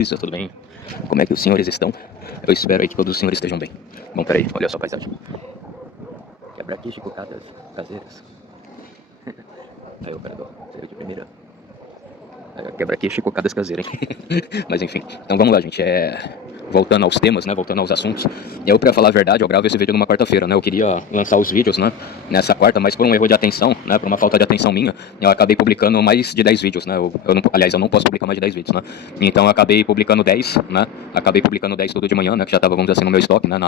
Isso, tudo bem? Como é que os senhores estão? Eu espero aí que todos os senhores estejam bem. Bom, peraí, olha só a paisagem. Quebra aqui, chicotadas caseiras. Aí, operador, saiu de primeira. Quebra aqui, chicotadas caseiras, hein? Mas enfim, então vamos lá, gente. Voltando aos temas, né? Voltando aos assuntos. E eu, pra falar a verdade, eu gravo esse vídeo numa quarta-feira, né? Eu queria lançar os vídeos, né? Nessa quarta, mas por um erro de atenção, né? Por uma falta de atenção minha, eu acabei publicando mais de 10 vídeos, né? Aliás, eu não posso publicar mais de 10 vídeos, né? Então eu acabei publicando 10, né? Acabei publicando 10 todo de manhã, né? Que já tava, vamos dizer assim, no meu estoque, né?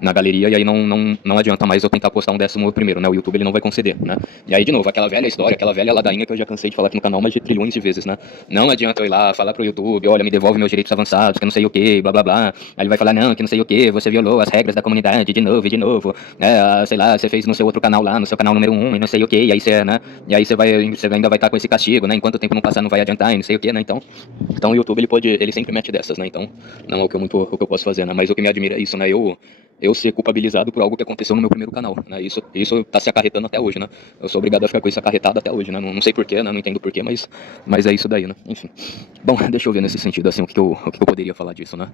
Na galeria, e aí não adianta mais eu tentar postar um 11º, né? O YouTube ele não vai conceder, né? E aí, de novo, aquela velha história, aquela velha ladainha que eu já cansei de falar aqui no canal mais de trilhões de vezes, né? Não adianta eu ir lá falar pro YouTube, olha, me devolve meus direitos avançados, que não sei o que, blá blá blá. Aí ele vai falar, não, que não sei o que, você violou as regras da comunidade de novo e de novo. Sei lá, você fez no seu outro canal lá, no seu canal número 1 e não sei o que, e aí você, né? E aí você ainda vai estar com esse castigo, né? Enquanto o tempo não passar, não vai adiantar e não sei o que, né? Então o YouTube ele sempre mete dessas, né? Então não é o que eu posso fazer, né? Mas o que me admira é isso, né? Eu ser culpabilizado por algo que aconteceu no meu primeiro canal, né? Isso tá se acarretando até hoje, né? Eu sou obrigado a ficar com isso acarretado até hoje, né? Não sei porquê, né? Não entendo porquê, mas é isso daí, né? Enfim. Bom, deixa eu ver nesse sentido, assim, o que eu poderia falar disso, né?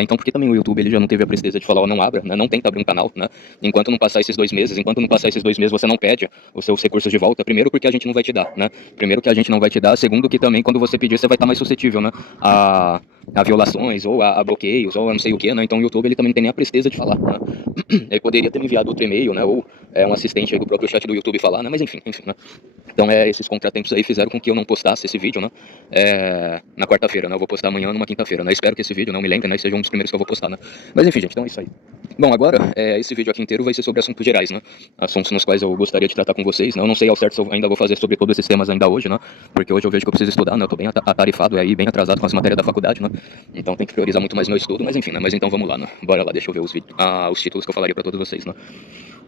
Então, porque também o YouTube, ele já não teve a presteza de falar, ó, não abra, né? Não tenta abrir um canal, né? Enquanto não passar esses 2 meses, você não pede os seus recursos de volta. Primeiro, porque a gente não vai te dar, né? Primeiro que a gente não vai te dar. Segundo, que também, quando você pedir, você vai estar mais suscetível, né? A violações, ou a bloqueios, ou a não sei o que, né? Então o YouTube, ele também não tem nem a presteza de falar, né? Ele poderia ter me enviado outro e-mail, né? Ou um assistente aí do próprio chat do YouTube falar, né? Mas enfim, né? Então esses contratempos aí fizeram com que eu não postasse esse vídeo, né? Na quarta-feira, né? Eu vou postar amanhã numa quinta-feira, né? Espero que esse vídeo, não me lembre, né? Seja um dos primeiros que eu vou postar, né? Mas enfim, gente, então é isso aí. Bom, agora, esse vídeo aqui inteiro vai ser sobre assuntos gerais, né? Assuntos nos quais eu gostaria de tratar com vocês, né? Eu não sei ao certo se eu ainda vou fazer sobre todos esses temas ainda hoje, né? Porque hoje eu vejo que eu preciso estudar, né? Eu tô bem atarefado aí, bem atrasado com as matérias da faculdade, né? Então tem que priorizar muito mais meu estudo, mas enfim, né? Mas então vamos lá, né? Bora lá, deixa eu ver os títulos que eu falaria pra todos vocês, né?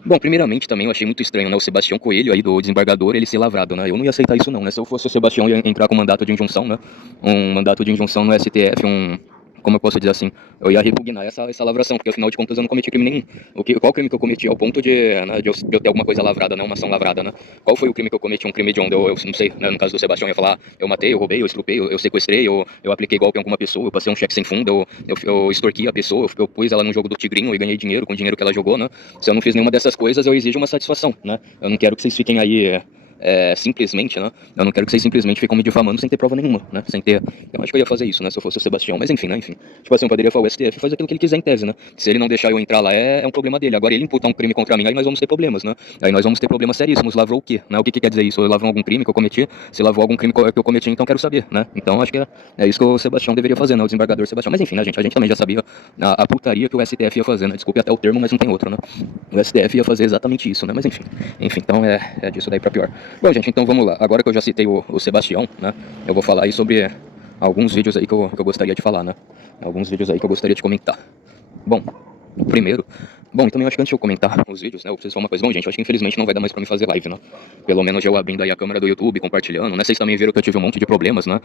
Bom, primeiramente também eu achei muito estranho, né, o Sebastião Coelho aí do desembargador, ele ser lavrado, né, eu não ia aceitar isso não, né, se eu fosse o Sebastião ia entrar com mandato de injunção, né, um mandato de injunção no STF, como eu posso dizer assim, eu ia repugnar essa lavração, porque afinal de contas eu não cometi crime nenhum. Qual crime que eu cometi ao ponto né, de eu ter alguma coisa lavrada, né, uma ação lavrada, né? Qual foi o crime que eu cometi? Um crime de onde eu não sei, né, no caso do Sebastião eu ia falar, eu matei, eu roubei, eu estrupei, eu sequestrei, eu apliquei golpe em alguma pessoa, eu passei um cheque sem fundo, eu extorqui a pessoa, eu pus ela num jogo do Tigrinho e ganhei dinheiro com o dinheiro que ela jogou, né? Se eu não fiz nenhuma dessas coisas, eu exijo uma satisfação, né? Eu não quero que vocês fiquem aí simplesmente, né? Eu não quero que vocês simplesmente fiquem me difamando sem ter prova nenhuma, né? Eu acho que eu ia fazer isso, né? Se eu fosse o Sebastião. Mas enfim, né? Enfim. Tipo assim, eu poderia falar, o STF faz aquilo que ele quiser em tese, né? Se ele não deixar eu entrar lá, é um problema dele. Agora ele imputar um crime contra mim, aí nós vamos ter problemas, né? Aí nós vamos ter problemas seríssimos. Lavrou o quê? Né? O que quer dizer isso? Eu lavrou algum crime que eu cometi? Se lavrou algum crime que eu cometi, então quero saber, né? Então acho que é isso que o Sebastião deveria fazer, né? O desembargador Sebastião. Mas enfim, né, gente? A gente também já sabia a putaria que o STF ia fazer, né? Desculpe até o termo, mas não tem outro, né? O STF ia fazer exatamente isso, né? Mas enfim. Enfim, então é disso daí pra pior. Bom, gente, então vamos lá. Agora que eu já citei o Sebastião, né? Eu vou falar aí sobre alguns vídeos aí que eu gostaria de falar, né? Alguns vídeos aí que eu gostaria de comentar. Bom, primeiro... Bom, e também eu acho que antes de eu comentar os vídeos, né, eu preciso falar uma coisa. Bom, gente, eu acho que infelizmente não vai dar mais pra mim fazer live, né? Pelo menos eu abrindo aí a câmera do YouTube, compartilhando, né? Vocês também viram que eu tive um monte de problemas, né?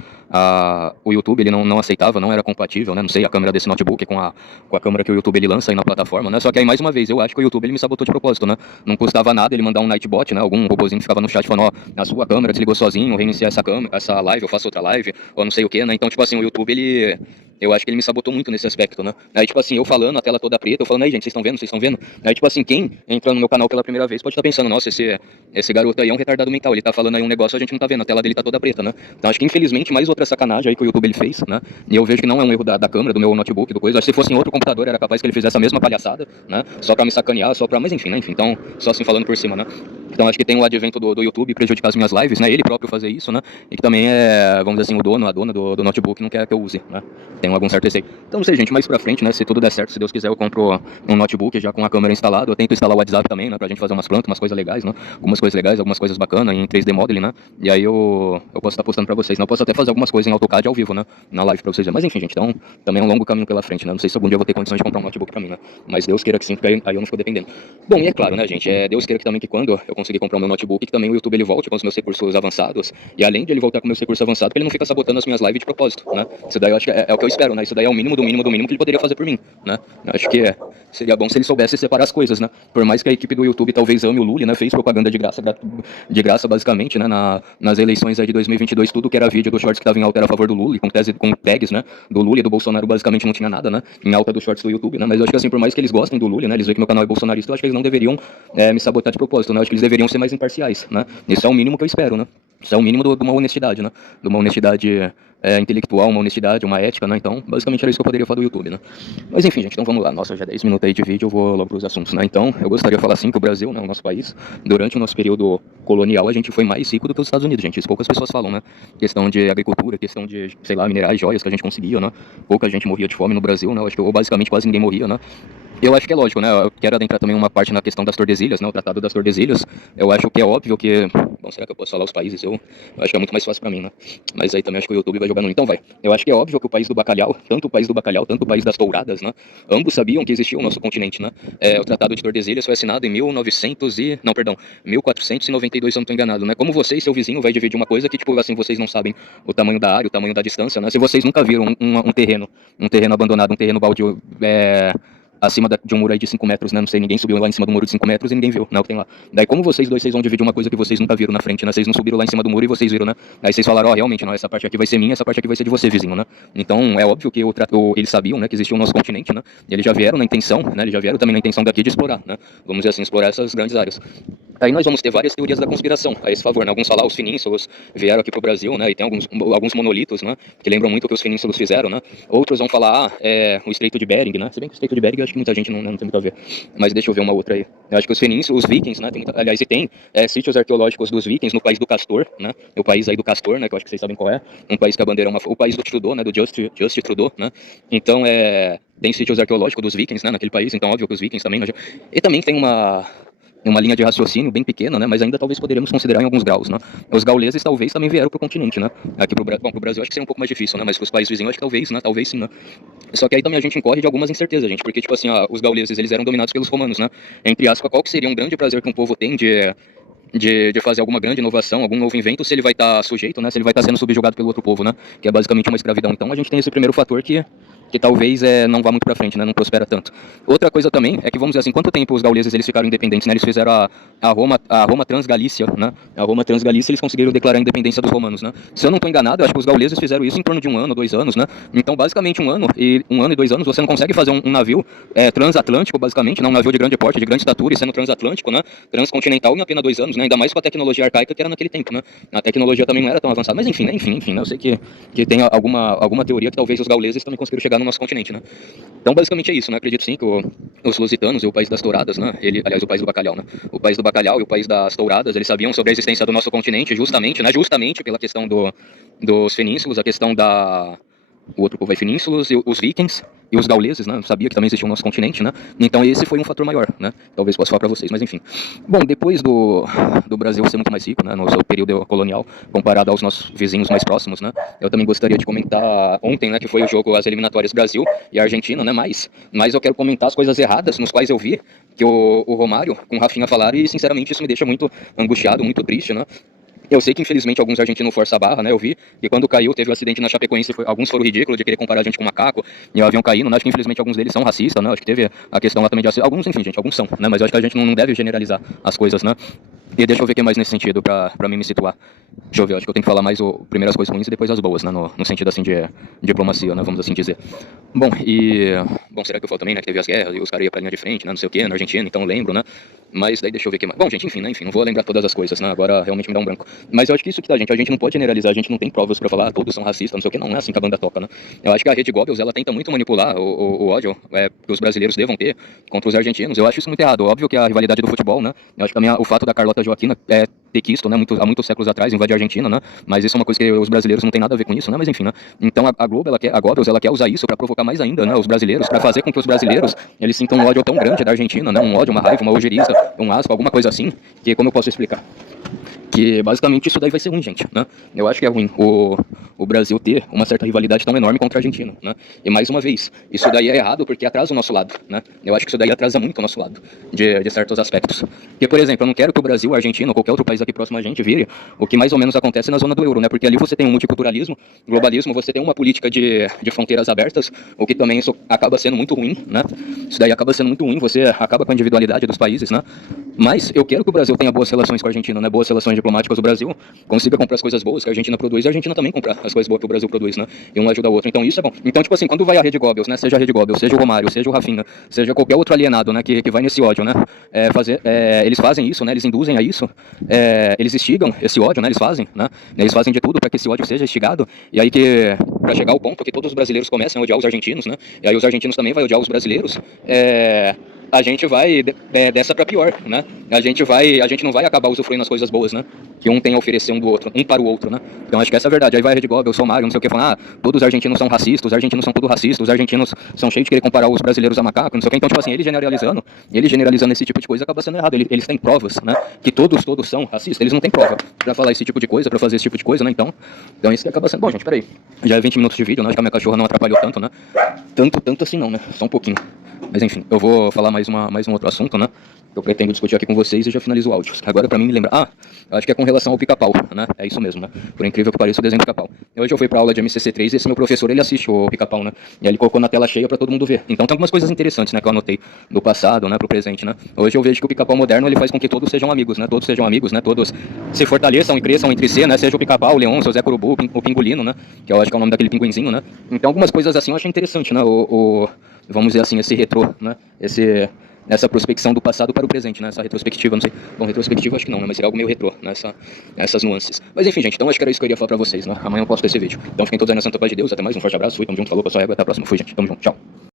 O YouTube, ele não aceitava, não era compatível, né? Não sei, a câmera desse notebook com a câmera que o YouTube ele lança aí na plataforma, né? Só que aí, mais uma vez, eu acho que o YouTube ele me sabotou de propósito, né? Não custava nada ele mandar um Nightbot, né? Algum robozinho que ficava no chat falando, ó, a sua câmera desligou sozinho, reiniciar essa live, eu faço outra live, ou não sei o que, né? Então, tipo assim, o YouTube, eu acho que ele me sabotou muito nesse aspecto, né? Aí, tipo assim, eu falando, a tela toda preta, eu falando, aí, gente, vocês estão vendo? Vocês estão vendo? Aí, tipo assim, quem entrando no meu canal pela primeira vez pode estar pensando, nossa, esse garoto aí é um retardado mental, ele tá falando aí um negócio, a gente não tá vendo, a tela dele tá toda preta, né? Então, acho que, infelizmente, mais outra sacanagem aí que o YouTube ele fez, né? E eu vejo que não é um erro da câmera, do meu notebook, do coisa. Acho que se fosse em outro computador, era capaz que ele fizesse a mesma palhaçada, né? Só pra me sacanear, mas enfim, né? Enfim, então, só assim falando por cima, né? Então, acho que tem o advento do YouTube prejudicar as minhas lives, né? Ele próprio fazer isso, né? E que também vamos dizer assim, a dona do notebook não quer que eu use, né? Tem algum certo receio. Então, não sei, gente, mais pra frente, né? Se tudo der certo, se Deus quiser, eu compro um notebook já com a câmera instalada. Eu tento instalar o WhatsApp também, né? Pra gente fazer umas plantas, umas coisas legais, né? Algumas coisas legais, algumas coisas bacanas em 3D Modeling, né? E aí eu posso estar postando pra vocês, né? Eu posso até fazer algumas coisas em AutoCAD ao vivo, né? Na live pra vocês verem. Mas enfim, gente, então também é um longo caminho pela frente, né? Não sei se algum dia eu vou ter condições de comprar um notebook pra mim, né? Mas Deus queira que sim, porque aí eu não fico dependendo. Bom, e é claro, né, gente? Deus queira que também que quando eu conseguir comprar o meu notebook, que também o YouTube ele volte com os meus recursos avançados, e além de ele voltar com meus recursos avançados, que ele não fica sabotando as minhas lives de propósito, né? Isso daí eu acho que é o que eu espero, né? Isso daí é o mínimo do mínimo do mínimo que ele poderia fazer por mim, né? Eu acho que seria bom se ele soubesse separar as coisas, né? Por mais que a equipe do YouTube talvez ame o Lully, né? Fez propaganda de graça basicamente, né? Nas eleições aí de 2022, tudo que era vídeo do Shorts que tava em alta era a favor do Lully, com tags, né? Do Lully e do Bolsonaro basicamente não tinha nada, né? Em alta do Shorts do YouTube, né? Mas eu acho que assim, por mais que eles gostem do Lully, né? Eles veem que meu canal é bolsonarista, eu acho que eles não deveriam me sabotar de propósito, né? Eu acho que eles deveriam ser mais imparciais, né? Isso é o mínimo que eu espero, né? Isso é o mínimo de uma honestidade, né? De uma honestidade intelectual, uma honestidade, uma ética, né? Então, basicamente era isso que eu poderia falar do YouTube, né? Mas enfim, gente, então vamos lá. Nossa, já 10 minutos aí de vídeo, eu vou logo para os assuntos, né? Então, eu gostaria de falar assim que o Brasil, né, o nosso país, durante o nosso período colonial, a gente foi mais rico do que os Estados Unidos, gente. Isso poucas pessoas falam, né? Questão de agricultura, questão de, sei lá, minerais, joias que a gente conseguia, né? Pouca gente morria de fome no Brasil, né? Eu acho que, ou basicamente, quase ninguém morria, né? Eu acho que é lógico, né? Eu quero adentrar também uma parte na questão das Tordesilhas, né? O Tratado das Tordesilhas. Eu acho que é óbvio que... Bom, será que eu posso falar os países? Eu acho que é muito mais fácil pra mim, né? Mas aí também acho que o YouTube vai jogar no... Então vai. Eu acho que é óbvio que o país do bacalhau, tanto o país do bacalhau, tanto o país das touradas, né? Ambos sabiam que existia o nosso continente, né? O Tratado de Tordesilhas foi assinado em 1492, se eu não tô enganado, né? Como você e seu vizinho vai dividir uma coisa que, tipo, assim, vocês não sabem o tamanho da área, o tamanho da distância, né? Se vocês nunca viram um terreno abandonado, um terreno baldio, acima de um muro aí de 5 metros, né? Não sei, ninguém subiu lá em cima do muro de 5 metros e ninguém viu, né? O que tem lá. Daí, como vocês dois, vocês vão dividir uma coisa que vocês nunca viram na frente, né? Vocês não subiram lá em cima do muro e vocês viram, né? Aí vocês falaram, ó, realmente, não, essa parte aqui vai ser minha, essa parte aqui vai ser de você, vizinho, né? Então, é óbvio que eles sabiam, né, que existia o nosso continente, né? E eles já vieram na intenção, né? Eles já vieram também na intenção daqui de explorar, né? Vamos dizer assim, explorar essas grandes áreas. Aí nós vamos ter várias teorias da conspiração a esse favor, né? Alguns falar os finínsulos vieram aqui pro Brasil, né? E tem alguns monolitos, né? Que lembram muito o que os finínsulos fizeram, né? Outros vão falar, o Estreito de Bering, né? Se bem que o Estreito de Bering eu acho que muita gente não tem muito a ver. Mas deixa eu ver uma outra aí. Eu acho que os finínsulos, os vikings, né? Aliás, e tem sítios arqueológicos dos vikings no país do Castor, né? O país aí do Castor, né? Que eu acho que vocês sabem qual é. Um país que a bandeira é o país do Trudeau, né? Do Justin Trudeau, né? Então, tem sítios arqueológicos dos vikings, né? Naquele país. Então, óbvio que os vikings também... E também tem uma linha de raciocínio bem pequena, né, mas ainda talvez poderíamos considerar em alguns graus, né. Os gauleses talvez também vieram para o continente, né, aqui pro Brasil acho que seria um pouco mais difícil, né, mas para os países vizinhos acho que talvez, né, talvez sim, né. Só que aí também a gente incorre de algumas incertezas, gente, porque tipo assim, os gauleses eles eram dominados pelos romanos, né, entre aspas, qual que seria um grande prazer que um povo tem de fazer alguma grande inovação, algum novo invento, se ele vai estar sujeito, né, se ele vai estar sendo subjugado pelo outro povo, né, que é basicamente uma escravidão. Então a gente tem esse primeiro fator que talvez não vá muito pra frente, né, não prospera tanto. Outra coisa também é que, vamos dizer assim, quanto tempo os gauleses eles ficaram independentes, né, eles fizeram a Roma Transgalícia, né, a Roma Transgalícia eles conseguiram declarar a independência dos romanos, né. Se eu não estou enganado, eu acho que os gauleses fizeram isso em torno de 1 ano, 2 anos, né, então basicamente 1 ano e 2 anos você não consegue fazer um navio transatlântico, basicamente, né, um navio de grande porte, de grande estatura e sendo transatlântico, né, transcontinental em apenas 2 anos, né, ainda mais com a tecnologia arcaica que era naquele tempo, né, a tecnologia também não era tão avançada, mas enfim, né, eu sei que tem alguma teoria que talvez os gauleses também conseguiram chegar no nosso continente, né. Então basicamente é isso, né, acredito sim que os lusitanos e o país das touradas, né, aliás o país do bacalhau, né, o país do bacalhau e o país das touradas, eles sabiam sobre a existência do nosso continente justamente, né, justamente pela questão dos penínsulos, a questão o outro povo é penínsulos, e os vikings e os gauleses, né, sabia que também existia o nosso continente, né, então esse foi um fator maior, né, talvez possa falar para vocês, mas enfim. Bom, depois do Brasil ser muito mais rico, né, no seu período colonial, comparado aos nossos vizinhos mais próximos, né, eu também gostaria de comentar ontem, né, que foi o jogo, as eliminatórias Brasil e Argentina, né, mas eu quero comentar as coisas erradas nos quais eu vi que o Romário com o Rafinha falaram e sinceramente isso me deixa muito angustiado, muito triste, né. Eu sei que infelizmente alguns argentinos forçam a barra, né, eu vi, e quando caiu teve um acidente na Chapecoense, alguns foram ridículos de querer comparar a gente com macaco, e o avião caindo, né, acho que infelizmente alguns deles são racistas, né, acho que teve a questão lá também de alguns, enfim, gente, alguns são, né, mas eu acho que a gente não deve generalizar as coisas, né. E deixa eu ver o que mais nesse sentido, pra mim me situar. Deixa eu ver, acho que eu tenho que falar mais primeiro as coisas ruins e depois as boas, né, no sentido assim de diplomacia, né, vamos assim dizer. Bom, será que eu falo também, né, que teve as guerras e os caras iam pra linha de frente, né, não sei o que, na Argentina, então eu lembro, né, mas daí deixa eu ver o que mais. Bom, gente, enfim, né, não vou lembrar todas as coisas, né, agora realmente me dá um branco. Mas eu acho que isso que tá, gente, a gente não pode generalizar, a gente não tem provas pra falar, todos são racistas, não sei o que, não é assim que a banda toca, né. Eu acho que a Rede Goebbels, ela tenta muito manipular o ódio que os brasileiros devam ter contra os argentinos, eu acho isso muito errado, óbvio que a rivalidade do futebol, né, eu acho que o fato da Carlota Joaquina ter quisto, né, há muitos séculos atrás, invadir a Argentina, né, mas isso é uma coisa que os brasileiros não tem nada a ver com isso, né, mas enfim, né, então a Globo, a Goebbels, ela quer usar isso pra provocar mais ainda, né, os brasileiros, pra fazer com que os brasileiros, eles sintam um ódio tão grande da Argentina, né, um ódio, uma raiva, uma ojeriza, um asco, alguma coisa assim, que como eu posso explicar? que basicamente isso daí vai ser ruim, gente, né? Eu acho que é ruim o Brasil ter uma certa rivalidade tão enorme contra a Argentina, né? E mais uma vez, isso daí é errado porque atrasa o nosso lado, né? Eu acho que isso daí atrasa muito o nosso lado, de certos aspectos. Porque, por exemplo, eu não quero que o Brasil, a Argentina ou qualquer outro país aqui próximo a gente vire o que mais ou menos acontece na zona do euro, né? Porque ali você tem um multiculturalismo, globalismo, você tem uma política de fronteiras abertas, o que também isso acaba sendo muito ruim, né? Isso daí acaba sendo muito ruim, você acaba com a individualidade dos países, né? Mas eu quero que o Brasil tenha boas relações com a Argentina, né? Boas relações diplomáticas. O Brasil consiga comprar as coisas boas que a Argentina produz e a Argentina também comprar as coisas boas que o Brasil produz, né? E um ajuda o outro. Então isso é bom. Então, tipo assim, quando vai a Rede Goebbels, né? Seja a Rede Goebbels, seja o Romário, seja o Rafinha, seja qualquer outro alienado, né? Que vai nesse ódio, né? Eles fazem isso, né? Eles induzem a isso. Eles instigam esse ódio, né? Eles fazem, né? Eles fazem de tudo para que esse ódio seja instigado. E aí para chegar ao ponto que todos os brasileiros comecem a odiar os argentinos, né? E aí os argentinos também vão odiar os brasileiros. A gente vai dessa para pior, né? A gente não vai acabar usufruindo as coisas boas, né? Que um tem a oferecer um do outro, um para o outro, né? Então acho que essa é a verdade. Aí vai a Rede Globo, o Somário, não sei o que, falar, todos os argentinos são racistas, os argentinos são tudo racistas, os argentinos são cheios de querer comparar os brasileiros a macaco, não sei o que. Então, tipo assim, ele generalizando esse tipo de coisa acaba sendo errado. Eles têm provas, né? Que todos são racistas. Eles não têm prova pra falar esse tipo de coisa, pra fazer esse tipo de coisa, né? Então isso que acaba sendo. Bom, gente, peraí. Já é 20 minutos de vídeo, né? Acho que a minha cachorra não atrapalhou tanto, né? Tanto assim não, né? Só um pouquinho. Mas enfim, eu vou falar mais um outro assunto, né? Que eu pretendo discutir aqui com vocês e já finalizo o áudio. Agora, pra mim me lembrar, acho que é com relação ao Pica-Pau, né? É isso mesmo, né? Por incrível que pareça, o desenho do Pica-Pau. Hoje eu fui pra aula de MCC3 e esse meu professor, ele assiste o Pica-Pau, né? E aí ele colocou na tela cheia pra todo mundo ver. Então tem algumas coisas interessantes, né? Que eu anotei do passado, né? Pro presente, né? Hoje eu vejo que o Pica-Pau moderno, ele faz com que todos sejam amigos, né? Todos sejam amigos, né? Todos se fortaleçam e cresçam entre si, né? Seja o Pica-Pau, o Leão, o Zé Curubu, o Pingulino, né? Que eu acho que é o nome daquele pinguinzinho, né? Então algumas coisas assim eu achei interessante, né? Vamos dizer assim, esse retrô, né? Nessa prospecção do passado para o presente, né? Essa retrospectiva, não sei. Bom, retrospectiva acho que não, né? Mas seria algo meio retrô, nessas nuances. Mas enfim, gente, então acho que era isso que eu iria falar pra vocês, né? Amanhã eu posto esse vídeo. Então fiquem todos aí na santa paz de Deus. Até mais, um forte abraço. Fui, tamo junto, falou, pessoal, até a próxima. Fui, gente. Tamo junto, tchau.